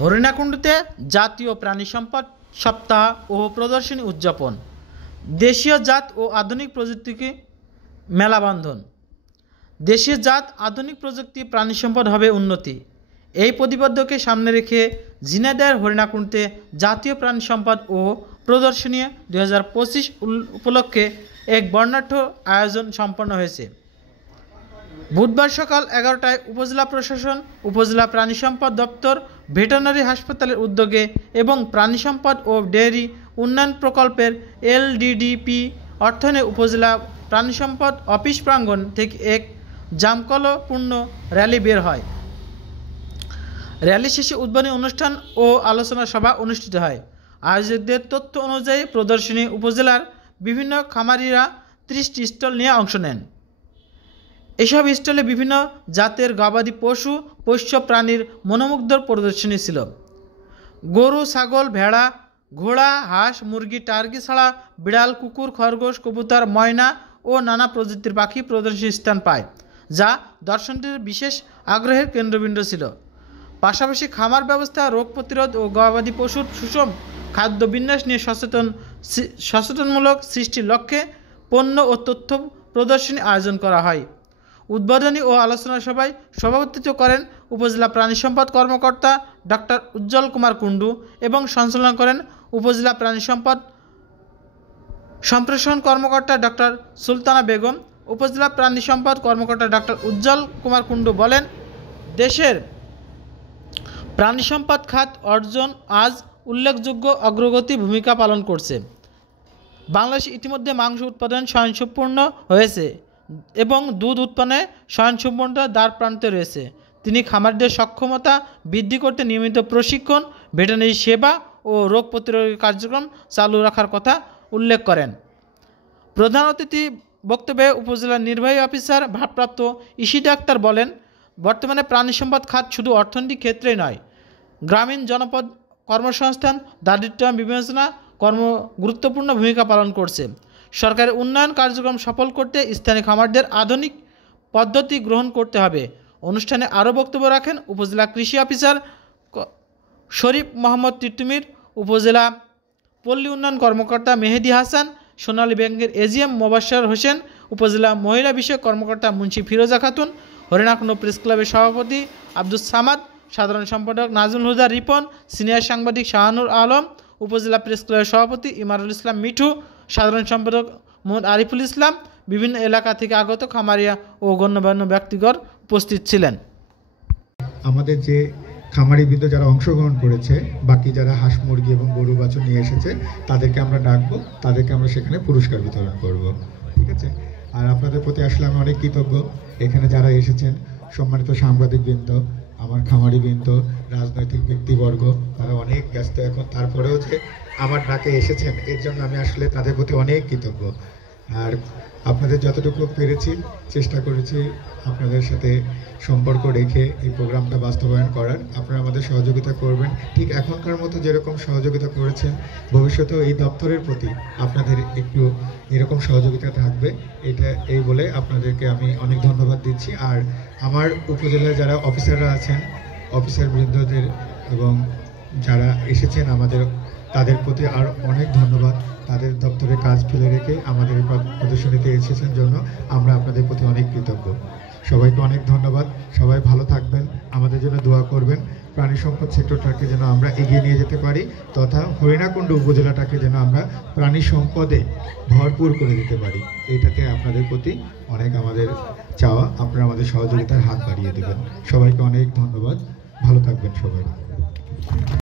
হরিণাকুণ্ডুতে জাতীয় প্রাণী সম্পদ সপ্তাহ ও প্রদর্শনী উদযাপন। দেশীয় জাত ও আধুনিক প্রযুক্তিকে মেলাবন্ধন। দেশীয় জাত আধুনিক প্রযুক্তি প্রাণী সম্পদ হবে উন্নতি, এই প্রতিপাদ্যকে সামনে রেখে ঝিনাইদহের হরিণাকুণ্ডুতে জাতীয় প্রাণী সম্পদ ও প্রদর্শনী 2025 উপলক্ষে এক বর্ণাঢ্য আয়োজন সম্পন্ন হয়েছে। বুধবার সকাল 11টায় উপজেলা প্রশাসন, উপজেলা প্রাণী সম্পদ দপ্তর, ভেটেরিনারি হাসপাতালের উদ্যোগে এবং প্রাণী সম্পদ ও ডেয়ারি উন্নয়ন প্রকল্পের LDDP অর্থায়নে উপজেলা প্রাণী সম্পদ অফিস প্রাঙ্গণ থেকে এক জাঁকজমকপূর্ণ র্যালি বের হয়। র্যালি শেষে উদ্বোধনী অনুষ্ঠান ও আলোচনা সভা অনুষ্ঠিত হয়। আয়োজকদের তথ্য অনুযায়ী প্রদর্শনী উপজেলার বিভিন্ন খামারিরা 30টি স্টল নিয়ে অংশ নেন। এসব স্টলে বিভিন্ন জাতের গবাদি পশু, পোষ্য প্রাণীর মনোমুগ্ধর প্রদর্শনী ছিল। গরু, ছাগল, ভেড়া, ঘোড়া, হাঁস, মুরগি, টার্কি ছাড়া বিড়াল, কুকুর, খরগোশ, কবুতর, ময়না ও নানা প্রজাতির পাখি প্রদর্শনী স্থান পায়, যা দর্শকদের বিশেষ আগ্রহের কেন্দ্রবিন্দু ছিল। পাশাপাশি খামার ব্যবস্থা, রোগ প্রতিরোধ ও গবাদি পশুর সুষম খাদ্য বিন্যাস নিয়ে সচেতনমূলক সৃষ্টির লক্ষ্যে পণ্য ও তথ্য প্রদর্শনী আয়োজন করা হয়। উদ্বোধনী ও আলোচনা সভায় সভাপতিত্ব করেন উপজেলা প্রাণী সম্পদ কর্মকর্তা ডক্টর উজ্জ্বল কুমার কুণ্ডু এবং সঞ্চালনা করেন উপজেলা প্রাণী সম্পদ সম্প্রসারণ কর্মকর্তা ডক্টর সুলতানা বেগম। উপজেলা প্রাণী সম্পদ কর্মকর্তা ডক্টর উজ্জ্বল কুমার কুণ্ডু বলেন, দেশের প্রাণী সম্পদ খাত অর্জন আজ উল্লেখযোগ্য অগ্রগতি ভূমিকা পালন করছে। বাংলাদেশ ইতিমধ্যে মাংস উৎপাদন স্বয়ংসম্পূর্ণ হয়েছে এবং দুধ উৎপাদনে স্বয়ংসম্পূর্ণতার দ্বার প্রান্তে রয়েছে। তিনি খামারিদের সক্ষমতা বৃদ্ধি করতে নিয়মিত প্রশিক্ষণ, ভেটেরিনারি সেবা ও রোগ প্রতিরোধ কার্যক্রম চালু রাখার কথা উল্লেখ করেন। প্রধান অতিথি বক্তব্যে উপজেলা নির্বাহী অফিসার ভারপ্রাপ্ত ইশিতা আক্তার বলেন, বর্তমানে প্রাণী সম্পদ খাত শুধু অর্থনৈতিক ক্ষেত্রেই নয়, গ্রামীণ জনপদ কর্মসংস্থান, দারিদ্র্য বিমোচনা গুরুত্বপূর্ণ ভূমিকা পালন করছে। সরকারের উন্নয়ন কার্যক্রম সফল করতে স্থানীয় খামারদের আধুনিক পদ্ধতি গ্রহণ করতে হবে। অনুষ্ঠানে আরও বক্তব্য রাখেন উপজেলা কৃষি অফিসার শরীফ মোহাম্মদ তিতুমির, উপজেলা পল্লী উন্নয়ন কর্মকর্তা মেহেদি হাসান, সোনালী ব্যাংকের AGM মোবাশ্বের হোসেন, উপজেলা মহিলা বিষয়ক কর্মকর্তা মুন্সি ফিরোজা খাতুন, হরিণাকুণ্ডু প্রেস ক্লাবের সভাপতি আব্দুস সামাদ, সাধারণ সম্পাদক নাজমুল হুদা রিপন, সিনিয়র সাংবাদিক শাহানুর আলম, উপজেলা প্রেস ক্লাবের সভাপতি ইমারুল ইসলাম মিঠু, সাধারণ সম্পাদক মোহাম্মদ আরিফুল ইসলাম, বিভিন্ন এলাকা থেকে আগত খামারিয়া ও গণ্যমান্য ব্যক্তিগণ উপস্থিত ছিলেন। আমাদের যে খামারিবৃন্দ যারা অংশগ্রহণ করেছে, বাকি যারা হাঁস, মুরগি এবং গরু বাছুর নিয়ে এসেছে, তাদেরকে আমরা ডাকবো, তাদেরকে আমরা সেখানে পুরস্কার বিতরণ করব। ঠিক আছে? আর আপনাদের প্রতি আসলে আমি অনেক কৃতজ্ঞ, এখানে যারা এসেছেন, সম্মানিত সাংবাদিকবৃন্দ, আমার খামারিবৃন্দ, রাজনৈতিক ব্যক্তিবর্গ, তারা অনেক ব্যস্ত এখন, তারপরেও যে আমার ডাকে এসেছেন, এর জন্য আমি আসলে তাদের প্রতি অনেক কৃতজ্ঞ। আর আপনাদের যতটুকু পেরেছি চেষ্টা করেছি আপনাদের সাথে সম্পর্ক রেখে এই প্রোগ্রামটা বাস্তবায়ন করার। আপনারা আমাদের সহযোগিতা করবেন, ঠিক এখনকার মতো যেরকম সহযোগিতা করেছেন, ভবিষ্যতেও এই দপ্তরের প্রতি আপনাদের একটু এরকম সহযোগিতা থাকবে, এই বলে আপনাদেরকে আমি অনেক ধন্যবাদ দিচ্ছি। আর আমার উপজেলায় যারা অফিসাররা আছেন, অফিসারবৃন্দদের এবং যারা এসেছেন আমাদের, তাদের প্রতি আর অনেক ধন্যবাদ। তাদের দপ্তরে কাজ ফেলে রেখে আমাদের প্রদর্শনীতে এসেছেন জন্য আমরা আপনাদের প্রতি অনেক কৃতজ্ঞ। সবাইকে অনেক ধন্যবাদ। সবাই ভালো থাকবেন, আমাদের জন্য দোয়া করবেন। প্রাণী সম্পদ সেক্টরটাকে যেন আমরা এগিয়ে নিয়ে যেতে পারি, তথা হরিণাকুণ্ডু উপজেলাটাকে যেন আমরা প্রাণী সম্পদে ভরপুর করে দিতে পারি, এইটাতে আপনাদের প্রতি অনেক আমাদের চাওয়া। আপনারা আমাদের সহযোগিতার হাত বাড়িয়ে দেবেন। সবাইকে অনেক ধন্যবাদ, ভালো থাকবেন সবাই।